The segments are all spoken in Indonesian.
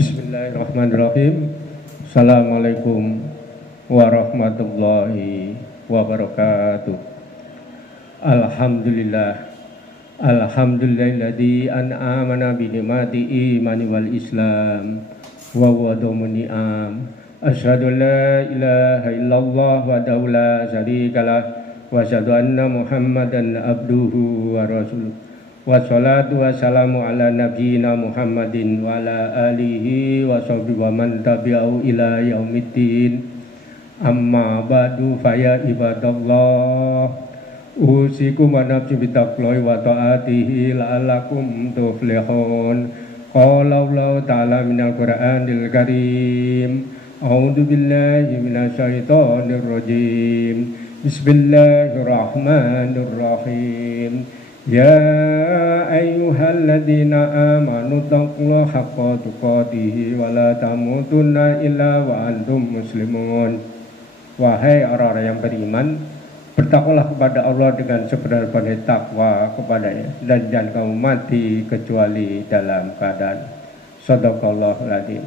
Bismillahirrahmanirrahim. Assalamualaikum warahmatullahi wabarakatuh. Alhamdulillah. Alhamdulillahilladzi an'amana bi ni'mati imani wal islam wa huwa ni'am. Asyhadu an la ilaha illallah wahdahu la syarikalah wa asyhadu anna Muhammadan abduhu wa rasuluh. Wassalatu wassalamu ala nabiyyina Muhammadin wa ala alihi wa sahbihi wa man tabi'ahu ila yaumiddin. Amma ba'du fa ya ibadallah, usikum wa nafsi bitaqwallahi wa ta'atihi la'allakum tuflihun. Qala Allah ta'ala minal Qur'anil Karim. A'udzu billahi minasy syaithanir rajim. Bismillahirrahmanirrahim. Ya ayyuhalladzina amanu taqullaha haqqa tuqatih wa la tamutunna illa wa antum muslimun. Wahai orang-orang yang beriman, bertakwalah kepada Allah dengan sebenar-benarnya takwa kepadanya, dan jangan kamu mati kecuali dalam keadaan. Shadaqallahul adzim.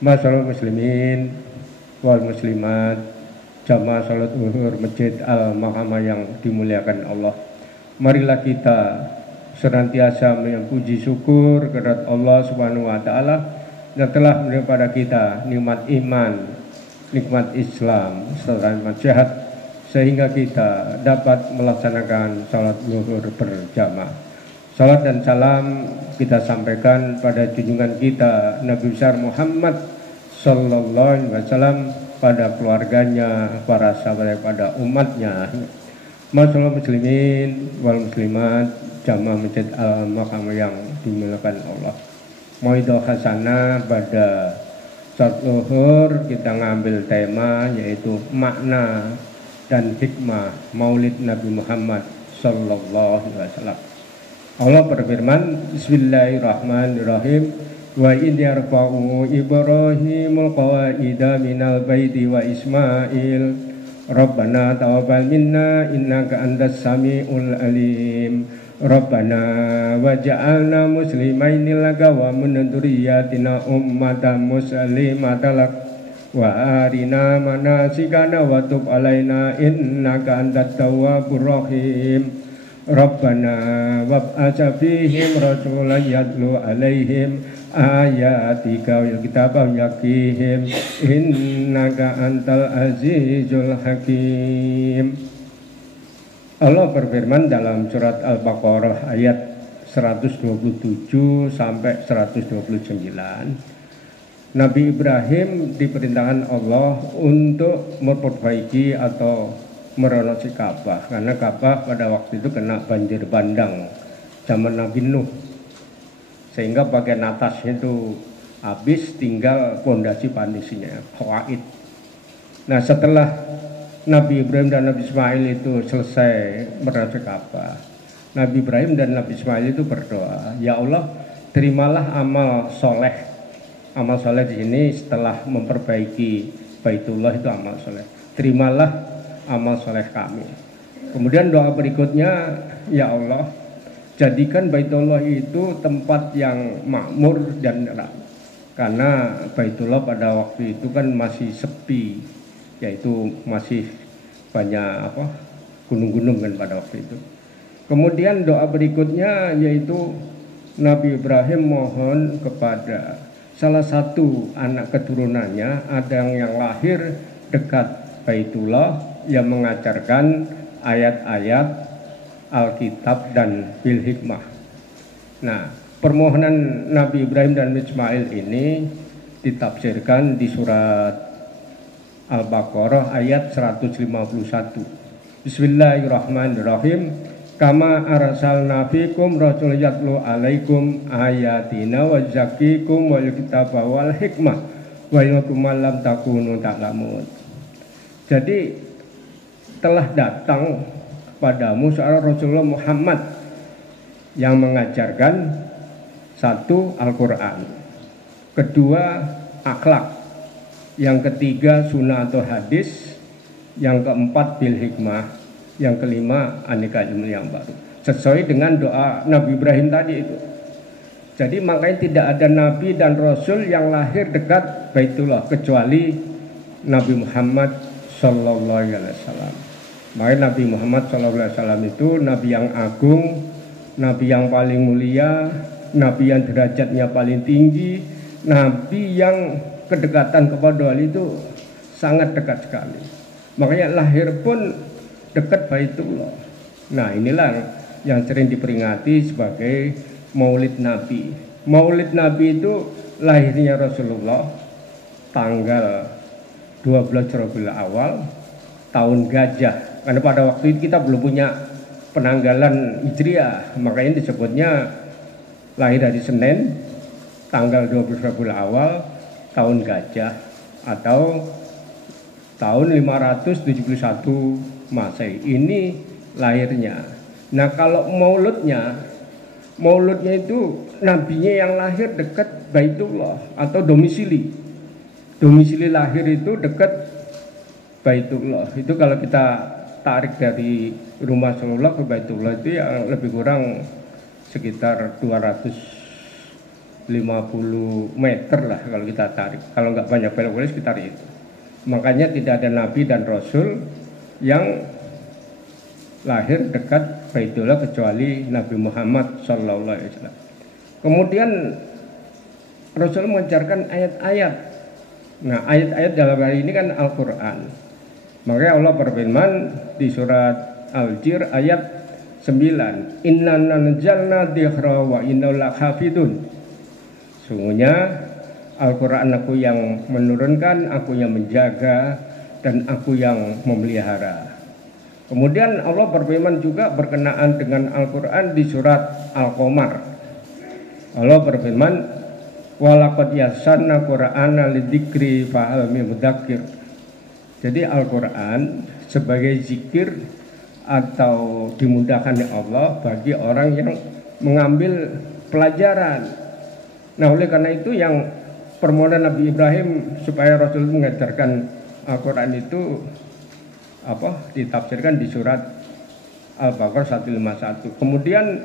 Masyaallah muslimin wal muslimat, jamaah salat zuhur Masjid Al-Mahamah yang dimuliakan Allah. Marilah kita senantiasa memuji syukur kepada Allah Subhanahu wa taala yang telah memberi pada kita nikmat iman, nikmat Islam, serta nikmat sehat sehingga kita dapat melaksanakan salat zuhur berjamaah. Salat dan salam kita sampaikan pada junjungan kita Nabi besar Muhammad sallallahu alaihi wasallam, pada keluarganya, para sahabat, pada umatnya. Masyaallah muslimin wal muslimat, jamaah Masjid Al-Mahamah yang dimuliakan Allah. Mauidhah hasanah pada salat zuhur kita ngambil tema yaitu makna dan hikmah Maulid Nabi Muhammad sallallahu alaihi wasallam. Allah berfirman, Bismillahirrahmanirrahim. Wa idh yarfa'u Ibrahimul qawaida minal baiti wa Ismail Rabbana taqabbal minna innaka antas samiul alim. Rabbana waj'alna muslimaini laka wa min dzurriyyatina ummatan muslimatan lak wa arina manasikana wa tub alaina innaka antat tawwabur rahim. Rabbana wab'ats fihim rasulan yatlu alaihim ayatika wa kitabam yakihim innaka antal azizul hakim. Allah berfirman dalam surat Al-Baqarah ayat 127 sampai 129. Nabi Ibrahim diperintahkan Allah untuk memperbaiki atau merenovasi Ka'bah, karena Ka'bah pada waktu itu kena banjir bandang zaman Nabi Nuh, sehingga bagian atas itu habis, tinggal pondasi pandisinya, qawaid. Nah, setelah Nabi Ibrahim dan Nabi Ismail itu selesai merenovasi Ka'bah, Nabi Ibrahim dan Nabi Ismail itu berdoa, ya Allah, terimalah amal soleh. Amal soleh di sini setelah memperbaiki Baitullah itu amal soleh. Terimalah amal soleh kami. Kemudian doa berikutnya, ya Allah, jadikan Baitullah itu tempat yang makmur dan tenang, karena Baitullah pada waktu itu kan masih sepi, yaitu masih banyak gunung-gunung kan pada waktu itu. Kemudian doa berikutnya yaitu Nabi Ibrahim mohon kepada salah satu anak keturunannya, ada yang lahir dekat Baitullah, yang mengajarkan ayat-ayat Alkitab dan bil hikmah. Nah, permohonan Nabi Ibrahim dan Ismail ini ditafsirkan di surat Al-Baqarah ayat 151. Bismillahirrahmanirrahim. Kama arsalna fikum rasul yatlu alaikum ayatina wa zakkikum wal kitaba wal hikmah wa yakum lam takunu ta'lamun. Jadi telah datang kepadamu seorang Rasulullah Muhammad yang mengajarkan satu Al-Quran, kedua akhlak, yang ketiga sunnah atau hadis, yang keempat bil hikmah, yang kelima aneka ilmu yang baru, sesuai dengan doa Nabi Ibrahim tadi itu. Jadi makanya tidak ada nabi dan rasul yang lahir dekat Baitullah kecuali Nabi Muhammad sallallahu alaihi wasallam. Makanya Nabi Muhammad sallallahu alaihi wasallam itu nabi yang agung, nabi yang paling mulia, nabi yang derajatnya paling tinggi, nabi yang kedekatan kepada Allah itu sangat dekat sekali. Makanya lahir pun dekat Baitullah. Nah, inilah yang sering diperingati sebagai Maulid Nabi. Maulid Nabi itu lahirnya Rasulullah tanggal 12 Rabiul Awal tahun Gajah. Karena pada waktu itu kita belum punya penanggalan Hijriah, makanya disebutnya lahir hari Senin tanggal 12 Rabiul Awal tahun Gajah atau tahun 571 Masehi. Ini lahirnya. Nah, kalau Mauludnya itu nabinya yang lahir dekat Baitullah atau domisili. Domisili lahir itu dekat Baitullah. Itu kalau kita tarik dari rumah Rasulullah ke Baitullah itu yang lebih kurang sekitar 250 meter lah kalau kita tarik. Kalau nggak banyak belok-belok sekitar itu. Makanya tidak ada nabi dan rasul yang lahir dekat Baitullah kecuali Nabi Muhammad sallallahu alaihi wasallam. Kemudian Rasul mengajarkan ayat-ayat. Nah, ayat-ayat dalam hal ini kan Al-Qur'an. Makanya Allah berfirman di surat Al-Jir ayat 9, "Inna nazzalna dzikra wa inna lahafidun." Sungguhnya Al-Qur'an aku yang menurunkan, aku yang menjaga, dan aku yang memelihara. Kemudian Allah berfirman juga berkenaan dengan Al-Quran di surat Al-Qamar. Allah berfirman, "Walaqad yassarna Qur'ana lidzikri fahal min mudzakir." Jadi Al-Quran sebagai zikir atau dimudahkan oleh Allah bagi orang yang mengambil pelajaran. Nah, oleh karena itu yang permohonan Nabi Ibrahim supaya Rasul mengajarkan Al-Quran itu ditafsirkan di surat Al-Baqarah 151. Kemudian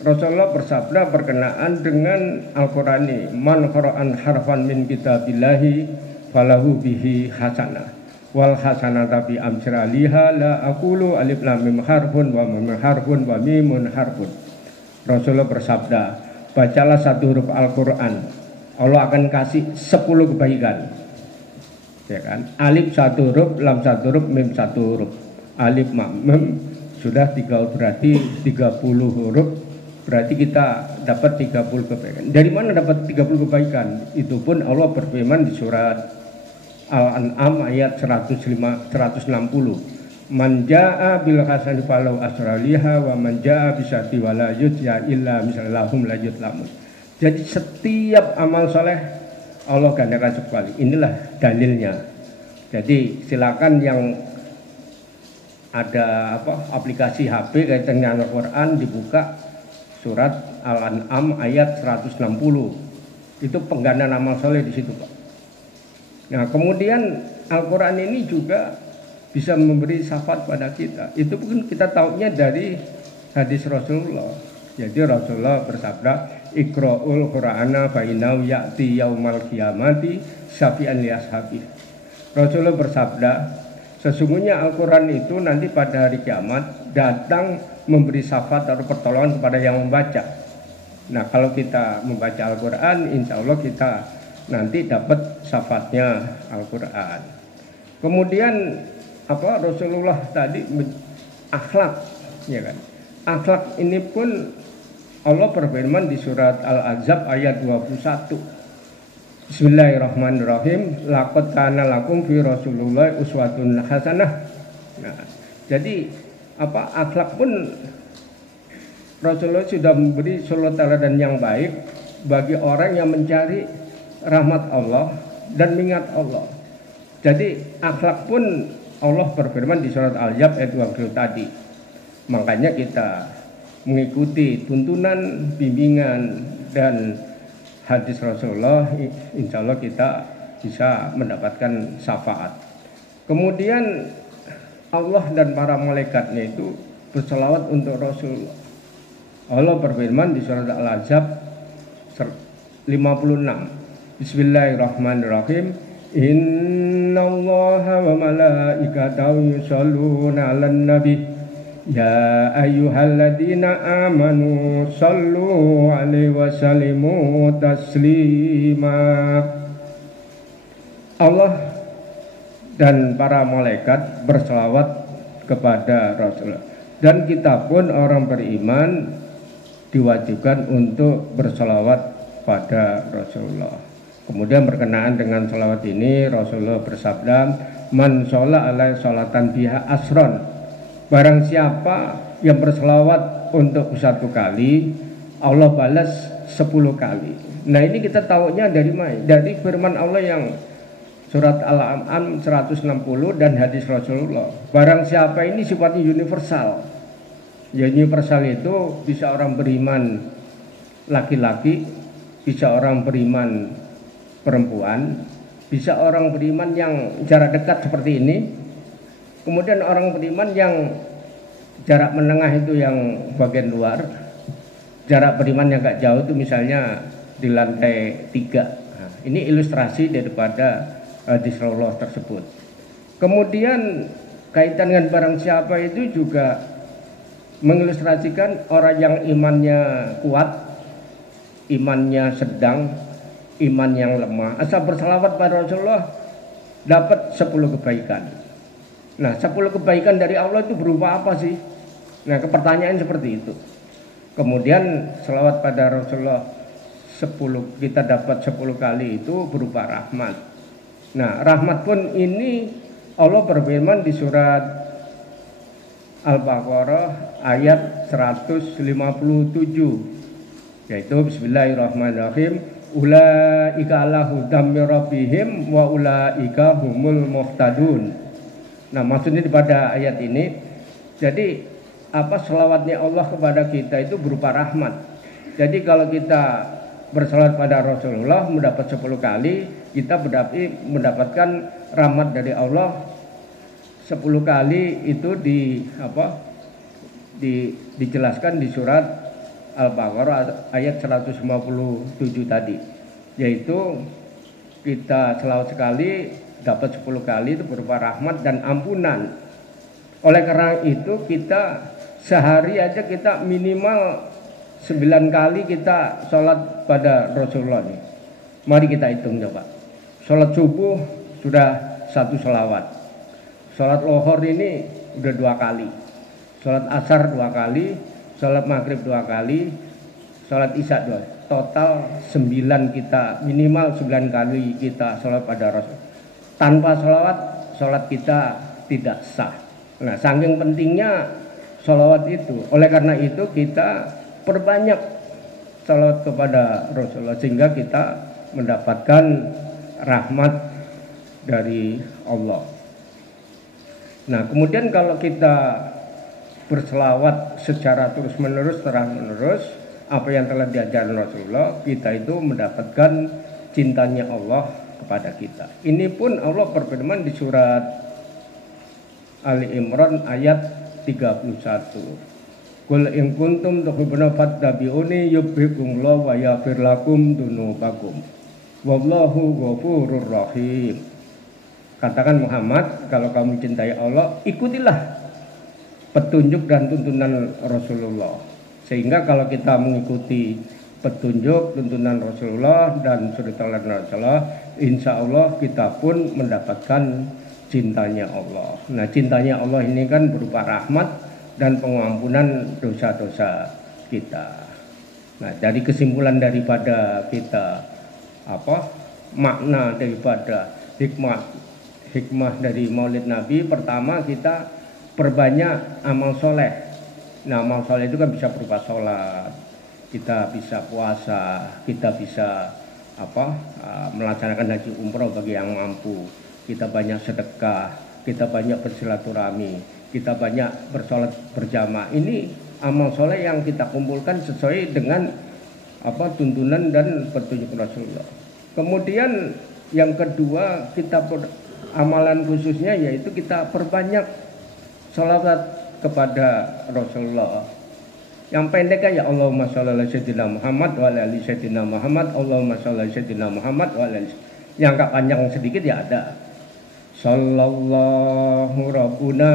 Rasulullah bersabda berkenaan dengan Al-Qur'an ini, "Man qara'an harfan min kitabillahi falahu bihi hasanah wal hasanata bi amsaliha la aqulu alif lam mim harfun wa mim harfun wa mimun harfun." Rasulullah bersabda, bacalah satu huruf Al-Qur'an, Allah akan kasih 10 kebaikan. Ya kan? Alif satu huruf, lam satu huruf, mim satu huruf. Alif mim sudah 3 berarti 30 huruf. Berarti kita dapat 30 kebaikan. Dari mana dapat 30 kebaikan? Itu pun Allah berfirman di surat Al-An'am ayat 160. Man jaa bil hasanati falahu asraliha wa man jaa bisati wala yutya illa misallahum la yutlamun. Jadi setiap amal soleh Allah gandakan sekali. Inilah dalilnya. Jadi silakan yang ada aplikasi HP kaitan dengan Al-Qur'an dibuka surat Al-An'am ayat 160. Itu penggandaan amal soleh di situ, Pak. Nah, kemudian Al-Qur'an ini juga bisa memberi syafaat pada kita. Itu pun kita tahunya dari hadis Rasulullah. Jadi Rasulullah bersabda, "Iqra'ul Qur'ana fa innahu ya'ti yaumal qiyamati syafi'an li ashabi." Rasulullah bersabda, sesungguhnya Al-Qur'an itu nanti pada hari kiamat datang memberi syafaat atau pertolongan kepada yang membaca. Nah, kalau kita membaca Al-Qur'an, insya Allah kita nanti dapat syafaatnya Al-Qur'an. Kemudian Rasulullah tadi akhlak, ya kan? Akhlak ini pun Allah berfirman di surat Al-Ahzab ayat 21. Bismillahirrahmanirrahim. Laqad kana lakum fi Rasulillah uswatun hasanah. Nah, jadi akhlak pun Rasulullah sudah memberi suluh teladan yang baik bagi orang yang mencari rahmat Allah dan mengingat Allah. Jadi akhlak pun Allah berfirman di surat Al-Ahzab ayat 20 tadi. Makanya kita mengikuti tuntunan, bimbingan, dan hadis Rasulullah, insya Allah kita bisa mendapatkan syafaat. Kemudian Allah dan para malaikatnya itu berselawat untuk Rasulullah. Allah berfirman di surat Al-Ahzab 56. Bismillahirrahmanirrahim. Innallaha wa malaikatahu yusholluna 'alan nabi. Ya ayyuhalladzina amanu shallu 'alaihi wa sallimu taslima. Allah dan para malaikat berselawat kepada Rasulullah, dan kita pun orang beriman diwajibkan untuk berselawat pada Rasulullah. Kemudian berkenaan dengan selawat ini Rasulullah bersabda, man sholla alaihi sholatan biha asron, barang siapa yang berselawat untuk satu kali Allah balas 10 kali. Nah ini kita tahunya dari mana? Dari firman Allah yang surat Al-An'am 160 dan hadis Rasulullah. Barang siapa ini sifatnya universal. Ya universal itu bisa orang beriman laki-laki, bisa orang beriman perempuan, bisa orang beriman yang jarak dekat seperti ini, kemudian orang beriman yang jarak menengah itu yang bagian luar, jarak beriman yang agak jauh itu misalnya di lantai 3. Nah, ini ilustrasi daripada hadis Rasulullah tersebut. Kemudian kaitan dengan barang siapa itu juga mengilustrasikan orang yang imannya kuat, imannya sedang, iman yang lemah, asal berselawat pada Rasulullah dapat 10 kebaikan. Nah 10 kebaikan dari Allah itu berupa apa sih? Nah pertanyaan seperti itu. Kemudian selawat pada Rasulullah 10, kita dapat 10 kali itu berupa rahmat. Nah rahmat pun ini Allah berfirman di surat Al-Baqarah ayat 157, yaitu Bismillahirrahmanirrahim. Ulaika ala hudam min rabbihim wa ulaika humul muhtadun. Nah maksudnya pada ayat ini, jadi apa selawatnya Allah kepada kita itu berupa rahmat. Jadi kalau kita berselawat pada Rasulullah mendapat 10 kali, kita mendapatkan rahmat dari Allah 10 kali. Itu dijelaskan di surat Al-Baqarah ayat 157 tadi, yaitu kita selawat sekali dapat 10 kali itu berupa rahmat dan ampunan. Oleh karena itu kita sehari aja kita minimal 9 kali kita sholat pada Rasulullah nih. Mari kita hitung coba. Sholat subuh sudah 1 selawat, sholat lohor ini udah 2 kali, sholat asar 2 kali, sholat maghrib 2 kali, sholat isya 2. Total 9 kita, minimal 9 kali kita sholat pada Rasul. Tanpa sholawat, sholat kita tidak sah. Nah saking pentingnya sholawat itu, oleh karena itu kita perbanyak sholawat kepada Rasulullah sehingga kita mendapatkan rahmat dari Allah. Nah kemudian kalau kita berselawat secara terus menerus apa yang telah diajarkan Rasulullah, kita itu mendapatkan cintanya Allah kepada kita. Ini pun Allah berfirman di surat Ali Imran ayat 31. Qul in kuntum tuhibbuna fattabi'uni yuhibbukumullahu wa yaghfir lakum dzunubakum wallahu ghafurur rahim. Katakan Muhammad, kalau kamu cintai Allah, ikutilah petunjuk dan tuntunan Rasulullah. Sehingga kalau kita mengikuti petunjuk, tuntunan Rasulullah dan suri teladan Rasulullah, insya Allah kita pun mendapatkan cintanya Allah. Nah cintanya Allah ini kan berupa rahmat dan pengampunan dosa-dosa kita. Nah dari kesimpulan daripada kita makna daripada hikmah dari Maulid Nabi, pertama kita perbanyak amal soleh. Nah amal soleh itu kan bisa berupa sholat, kita bisa puasa, kita bisa melaksanakan haji umroh bagi yang mampu, kita banyak sedekah, kita banyak bersilaturahmi, kita banyak bersolat berjamaah. Ini amal soleh yang kita kumpulkan sesuai dengan tuntunan dan petunjuk Rasulullah. Kemudian yang kedua, kita amalan khususnya yaitu kita perbanyak sholawat kepada Rasulullah. Yang pendek kan ya Allahumma sholli ala sayyidina Muhammad wa ala ali sayyidina Muhammad, Allahumma sholli ala sayyidina Muhammad wa ala ali. Yang agak panjang sedikit ya ada. Sallallahu rabbuna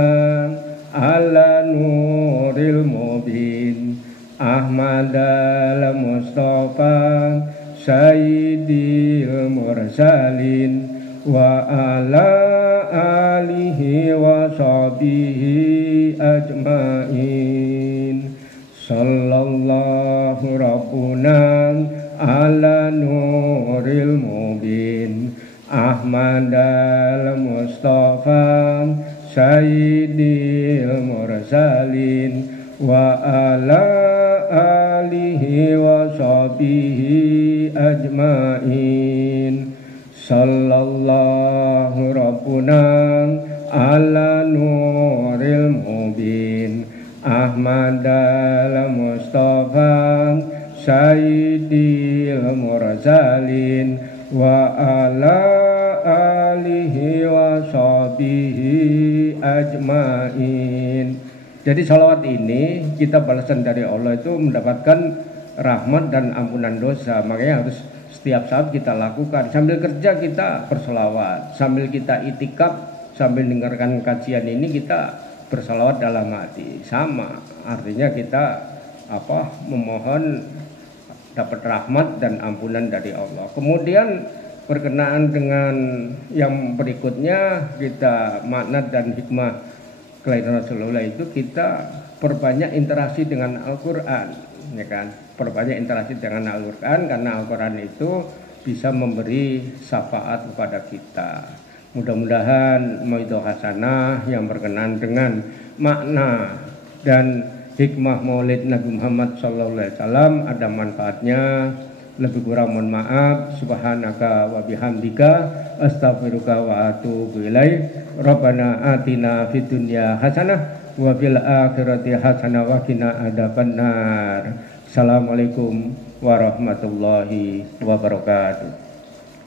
ala nuril mubin Ahmad al-Mustafa Sayyidil mursalin wa ala alihi wa sahbihi ajmain. Sallallahu rabbuna ala nuril mubin Ahmad al-Mustafa Sayyidil mursalin wa ala alihi wa sahbihi ajmain. Sallallahu rabbuna ala nuril mubin Ahmad al-Mustafa Sayyidil mursalin wa ala alihi wa sahbihi ajmain. Jadi salawat ini kita balasan dari Allah itu mendapatkan rahmat dan ampunan dosa. Makanya harus setiap saat kita lakukan. Sambil kerja kita berselawat, sambil kita itikaf, sambil dengarkan kajian ini kita berselawat dalam hati. Sama, artinya kita memohon dapat rahmat dan ampunan dari Allah. Kemudian berkenaan dengan yang berikutnya, kita makna dan hikmah kelahiran Rasulullah itu kita perbanyak interaksi dengan Al-Quran, ya kan? Perbanyak interaksi dengan Al-Quran karena Al-Quran itu bisa memberi syafaat kepada kita. Mudah-mudahan mauidhah hasanah yang berkenaan dengan makna dan hikmah Maulid Nabi Muhammad SAW ada manfaatnya. Lebih kurang mohon maaf. Subhanaka wa bihamdika astaghfiruka wa atubu ilaik. Rabbana atina fid dunya hasanah wa fil akhirati hasanah wa qina adzabannar. Assalamualaikum warahmatullahi wabarakatuh.